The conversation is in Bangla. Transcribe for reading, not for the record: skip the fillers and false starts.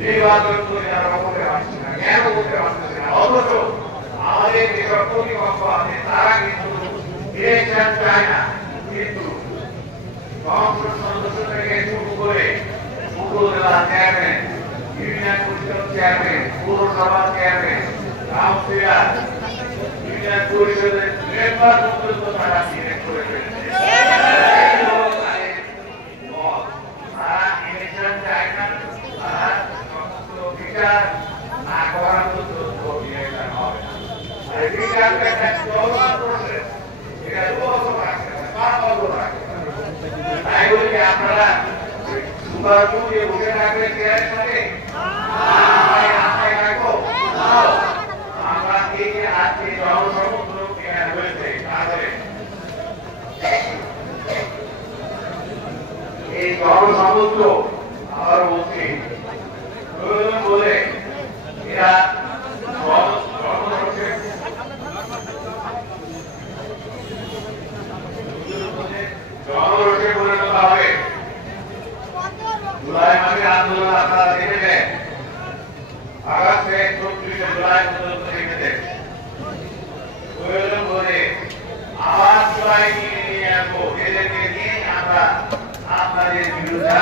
নির্বাচন করে তারা করতে পারছে না, কেন করতে পারছে না? অথচ আমাদের যেসব প্রতিপক্ষ আছে তারা কিন্তু ইলেকশন চায় না, কিন্তু সংসদ সদস্য থেকে শুরু করে উপজেলা চেয়ারম্যান, ইউনিয়ন পরিষদ চেয়ারম্যান, পৌরসভা চেয়ারম্যান, কাউন্সিলর, ইউনিয়ন পরিষদের মেম্বার পর্যন্ত তারা সিলেক্ট করে ফেলেছে। তারা ইলেকশন চায় না, তারা সমস্ত বিচার না করার জন্য ইলেকশন হবে না। আর বিচারটা একটা চলমান প্রসেস, এটা 2 বছর রাখতে হবে, 5 বছর রাখতে হবে। তাই বলি আপনারা সুপার দিয়ে বসে থাকবেন চেয়ারের সাথে, আমরা এই যে আজকে জনসমুদ্র কেনা হয়েছে তাদের এই জনসমুদ্র আবার বলছি বলে এরা জনরোষে পরিণত হবে। জুলাই মাসের আন্দোলন আপনারা দেখেছেন, আগাম থেকে 34 জুলাই পর্যন্ত দেখেছেন। প্রয়োজন বলে আবার জুলাই নিয়ে আসবো, এদেরকে নিয়ে আমরা আপনাদের বিরুদ্ধে